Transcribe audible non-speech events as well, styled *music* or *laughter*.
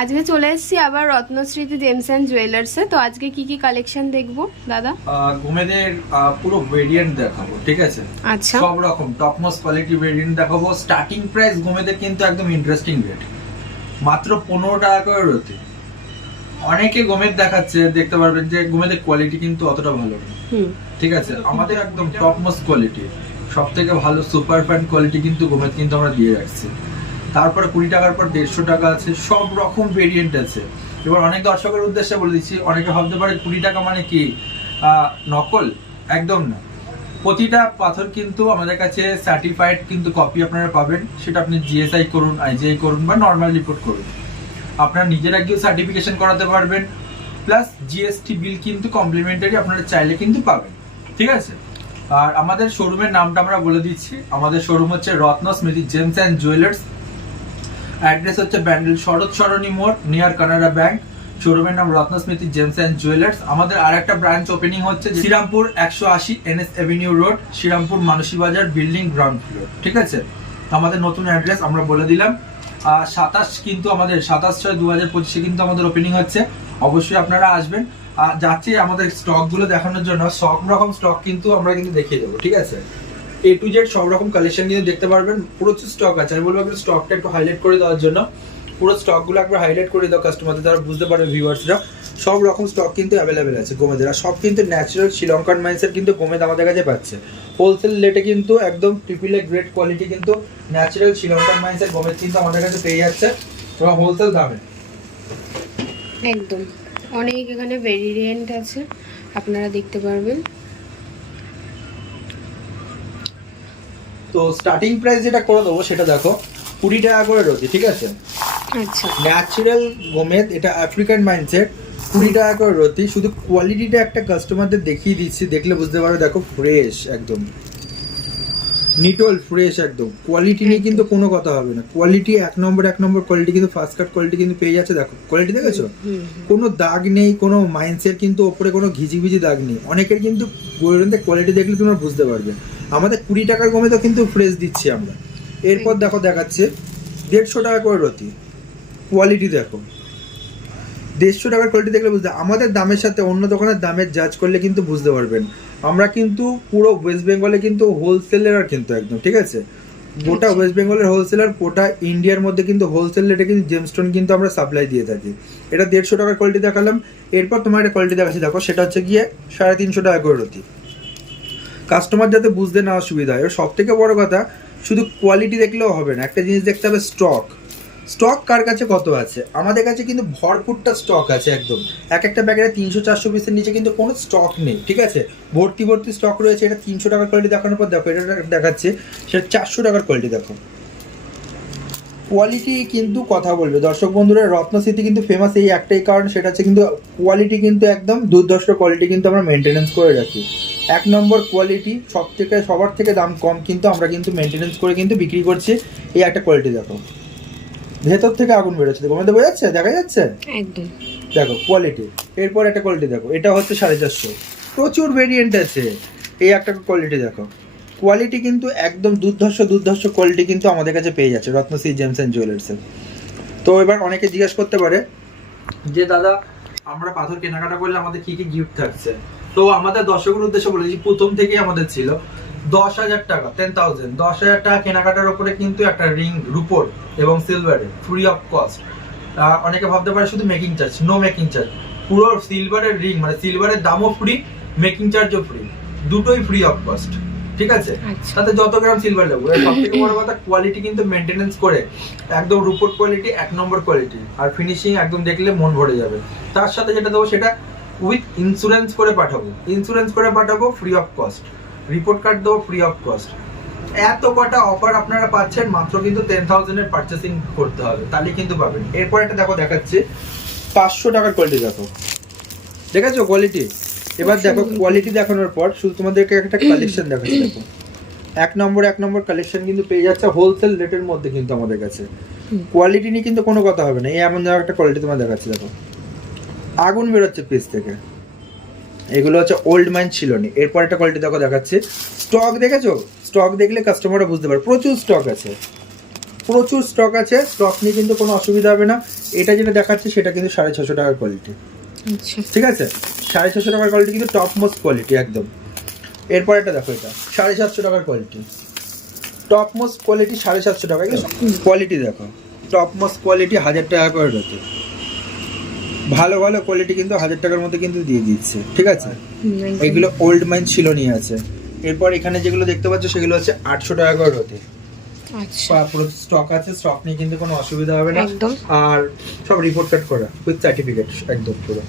আজকে চলে এসেছি আবার রত্নস্মৃতি জেমস অ্যান্ড জুয়েলার্সে। তো আজকে কি কি কালেকশন দেখব দাদা? আহ, গোমেদের পুরো ভেরিয়েন্ট দেখাবো ঠিক আছে? আচ্ছা। সব রকম টপ মোস্ট কোয়ালিটি ভেরিয়েন্ট দেখাবো। স্টার্টিং প্রাইস গোমেদের কিন্তু একদম ইন্টারেস্টিং রেট মাত্র পনেরো টাকা করে রতি। অনেকে গোমেদ দেখাচ্ছে দেখতে পারবেন যে গোমেদের কোয়ালিটি কিন্তু অতটা ভালো না। হুম। ঠিক আছে? আমাদের একদম টপ মোস্ট কোয়ালিটি সব থেকে ভালো সুপার ফ্যান কোয়ালিটি কিন্তু গোমেদ কিন্তু আমরা দিয়ে রাখছি। তারপরে কুড়ি টাকার পর দেড়শো টাকা আছে, সব রকম ভেরিয়েন্ট আছে। এবার অনেক দর্শকের উদ্দেশ্যে বলে দিচ্ছি, অনেকে ভাবতে পারে কুড়ি টাকা মানে কি? নকল? একদম না। প্রতিটা পাথর কিন্তু আমাদের কাছে সার্টিফাইড কিন্তু কপি আপনারা পাবেন, সেটা আপনি জিএসআই করুন আইজিআই করুন বা নর্মাল রিপোর্ট করুন। আপনারা নিজেরা গিয়েও সার্টিফিকেশন করাতে পারবেন প্লাস জিএসটি বিল কিন্তু কমপ্লিমেন্টারি আপনারা চাইলে কিন্তু পাবেন। ঠিক আছে? আর আমাদের শোরুমের নামটা আমরা বলে দিচ্ছি। আমাদের শোরুম হচ্ছে রত্ন স্মৃতি জেমস অ্যান্ড জুয়েলার্স অ্যাড্রেস হচ্ছে ব্যান্ডেল শরৎ সরণী মোড় নিয়ার কানাডা ব্যাংক শোরুমের নাম রত্ন স্মৃতি জেমস অ্যান্ড জুয়েলার্স আমাদের আর একটা ব্রাঞ্চ ওপেনিং হচ্ছে শ্রীরামপুর একশো আশি NS avenue road Serampore Mansi বাজার বিল্ডিং গ্রাউন্ড ফ্লোর ঠিক আছে? আমাদের নতুন অ্যাড্রেস আমরা বলে দিলাম। আর সাতাশ কিন্তু আমাদের, সাতাশ ছয় দু হাজার পঁচিশে কিন্তু আমাদের ওপেনিং হচ্ছে। অবশ্যই আপনারা আসবেন। আর যাচ্ছি আমাদের স্টকগুলো দেখানোর জন্য। সব রকম স্টক কিন্তু আমরা কিন্তু দেখিয়ে দেবো। ঠিক আছে? এ টু জেড সব রকম কালেকশন কিন্তু দেখতে পারবেন। প্রচুর স্টক আছে। আমি বলব স্টকটা একটু হাইলাইট করে দেওয়ার জন্য। পুরো স্টকগুলো একবার হাইলাইট করে দাও কাস্টমারদের তারা বুঝতে পারবে ভিউয়ার্সরা সব রকম স্টক কিন্তু অ্যাভেলেবেল আছে গোমেদের। আর সব কিন্তু ন্যাচারাল শ্রীলঙ্কান মাইন্সের কিন্তু গোমেদ আমাদের কাছে পাচ্ছে। হোলসেল রেটে কিন্তু একদম ট্রিপল গ্রেট কোয়ালিটি কিন্তু ন্যাচারাল শ্রীলঙ্কান মাইন্সের গোমেদ কিন্তু আমাদের কাছে পেয়ে যাচ্ছে। এবং হোলসেল দামে। একদম। অনেক এখানে ভেরিয়েন্ট আছে। আপনারা দেখতে পারবেন। তো স্টার্টিং প্রাইস যেটা করে দেবো সেটা দেখো কুড়ি টাকা করে রয়েছে ঠিক আছে? আচ্ছা। ন্যাচারাল গোমেদ এটা আফ্রিকান মাইন্ডসেট কুড়ি টাকা করে রতি শুধু কোয়ালিটিটা একটা কাস্টমারদের দেখিয়ে দিচ্ছি দেখলে বুঝতে পারো দেখো ফ্রেশ একদম। নিটল ফ্রেশ একদম। কোয়ালিটি নিয়ে কিন্তু কোনো কথা হবে না। কোয়ালিটি এক নম্বর এক নম্বর কোয়ালিটি কিন্তু ফার্স্ট কাট কোয়ালিটি কিন্তু পেয়ে যাচ্ছে দেখো। কোয়ালিটি দেখেছ? কোনো দাগ নেই কোনো মাইন্ডসেট কিন্তু ওপরে কোনো ঘিজিবিজি দাগ নেই। অনেকের কিন্তু কোয়ালিটি দেখলে তোমরা বুঝতে পারবে। আমাদের কুড়ি টাকার কমে তো কিন্তু ফ্রেশ দিচ্ছি আমরা। এরপর দেখো দেখাচ্ছে দেড়শো টাকা করে রতি। কোয়ালিটি দেখো। দেড়শো টাকার কোয়ালিটি দেখলে বুঝতে আমাদের দামের সাথে অন্য দোকানের দামের জাজ করলে কিন্তু বুঝতে পারবেন। আমরা কিন্তু পুরো ওয়েস্ট বেঙ্গলে কিন্তু হোলসেলার কিন্তু একদম ঠিক আছে? গোটা। ওয়েস্ট বেঙ্গলের হোলসেলার গোটা ইন্ডিয়ার মধ্যে কিন্তু হোলসেল রেটে কিন্তু জেমস্টোন কিন্তু আমরা সাপ্লাই দিয়ে থাকি। এটা দেড়শো টাকার কোয়ালিটি দেখালাম। এরপর তোমার একটা কোয়ালিটি দেখাচ্ছি। দেখো সেটা হচ্ছে গিয়ে সাড়ে তিনশো টাকা করে রতি। কাস্টমার যাতে বুঝতে না অসুবিধা হয়। সব থেকে বড়ো কথা, শুধু কোয়ালিটি দেখলেও হবে না। একটা জিনিস দেখতে হবে স্টক স্টক কার কাছে কত আছে? আমাদের কাছে কিন্তু ভরপুরটা স্টক আছে একদম। এক একটা প্যাকেটে তিনশো, চারশো পিসের নিচে কিন্তু কোনো স্টক নেই, ঠিক আছে? ভর্তি ভর্তি স্টক রয়েছে, এটা তিনশো টাকার কোয়ালিটি দেখানোর পর দেখো, এটা দেখাচ্ছে, সেটা চারশো টাকার কোয়ালিটি দেখো। কোয়ালিটি কিন্তু কথা বলবে। দর্শক বন্ধুরা রত্নস্মৃতি কিন্তু ফেমাস এই একটাই কারণ সেটা হচ্ছে কিন্তু কোয়ালিটি কিন্তু একদম দুর্দর্শ কোয়ালিটি কিন্তু আমরা মেনটেনেন্স করে রাখি। এক নম্বর কোয়ালিটি সব থেকে সবার থেকে দাম কম কিন্তু আমরা কিন্তু মেনটেনেন্স করে কিন্তু বিক্রি করছি এই একটা কোয়ালিটি দেখো। ভেতর থেকে আগুন বেরোচ্ছে দেখো আমাদের বোঝা যাচ্ছে? দেখা যাচ্ছে? একদম। দেখো কোয়ালিটি এরপর একটা কোয়ালিটি দেখো এটা হচ্ছে সাড়ে চারশো। প্রচুর ভেরিয়েন্ট আছে এই একটা কোয়ালিটি দেখো। কোয়ালিটি কিন্তু একদম দুর্ধর্ষ দুর্ধর্ষ কোয়ালিটি কিন্তু আমাদের কাছে পেয়ে যাচ্ছে রত্নশ্রী জেমস অ্যান্ড জুয়েলার্সের তো এবার অনেকে জিজ্ঞেস করতে পারে যে, দাদা, আমরা পাথর কেনাকাটা করলে আমাদের কি কি গিফট থাকছে? তো আমাদের দর্শকের উদ্দেশ্যে বলেছি প্রথম থেকেই আমাদের ছিল দশ হাজার টাকা টেন থাউজেন্ড দশ হাজার টাকা কেনাকাটার উপরে কিন্তু একটা রিং রুপোর এবং সিলভারে ফ্রি অফ কস্ট অনেকে ভাবতে পারে শুধু making charge no making charge পুরো সিলভারের রিং মানে সিলভারের দামও ফ্রি মেকিং চার্জও ফ্রি দুটোই ফ্রি অফ কস্ট ঠিক আছে? আচ্ছা। তাতে যত গ্রাম সিলভার লাগবে সব থেকে বড় কথা কোয়ালিটি কিন্তু মেনটেনেন্স করে একদম রুপোর কোয়ালিটি এক নম্বর কোয়ালিটি আর ফিনিশিং একদম দেখলে মন ভরে যাবে। তার সাথে যেটা দেবো সেটা উইথ ইন্স্যুরেন্স করে পাঠাবো। ইন্স্যুরেন্স করে পাঠাবো free of cost report card দেবো ফ্রি অফ কস্ট এত কটা অফার আপনারা পাচ্ছেন মাত্র কিন্তু টেন থাউজেন্ডের পার্চেসিং করতে হবে। তাহলে কিন্তু পাবেন। এরপর একটা দেখো দেখাচ্ছে। পাঁচশো টাকার কোয়ালিটি দেখো। দেখেছ কোয়ালিটি এবার দেখো কোয়ালিটি দেখানোর পর শুধু তোমাদেরকে একটা *coughs* কালেকশন দেখাচ্ছি দেখো। এক নম্বর এক নম্বর কালেকশন কিন্তু পেয়ে যাচ্ছে হোলসেল রেটের মধ্যে কিন্তু আমাদের কাছে। কোয়ালিটি নিয়ে কিন্তু কোনো কথা হবে না। এই এমন একটা কোয়ালিটি তোমার দেখাচ্ছি দেখো। আগুন বেরোচ্ছে পিস থেকে। এগুলো হচ্ছে ওল্ড মাইন ছিল নি। এরপর একটা কোয়ালিটি দেখো দেখাচ্ছে। স্টক দেখেছ? স্টক দেখলে কাস্টমাররা বুঝতে পারে প্রচুর স্টক আছে। প্রচুর স্টক আছে। স্টক নিয়ে কিন্তু কোনো অসুবিধা হবে না। এটা যেটা দেখাচ্ছে সেটা কিন্তু সাড়ে ছশো টাকার কোয়ালিটি ঠিক আছে? সাড়ে ছশো টাকার কোয়ালিটি কিন্তু টপ মোস্ট কোয়ালিটি একদম। এরপর এটা দেখো এটা সাড়ে সাতশো টাকার কোয়ালিটি টপ মোস্ট কোয়ালিটি সাড়ে সাতশো টাকা কোয়ালিটি দেখো। টপ মোস্ট কোয়ালিটি হাজার টাকা করে রয়েছে ভালো ভালো কোয়ালিটি কিন্তু হাজার টাকার মধ্যে কিন্তু দিয়ে দিচ্ছে ঠিক আছে? এগুলো ওল্ড মাইন ছিল নিয়ে আছে। এরপর এখানে যেগুলো দেখতে পাচ্ছ সেগুলো হচ্ছে আটশো টাকা করে আচ্ছা পুরো স্টক আছে স্টক নিয়ে কিন্তু কোনো অসুবিধা হবে না। একদম। আর সব রিপোর্ট কাট করা উইথ সার্টিফিকেট একদম পুরো।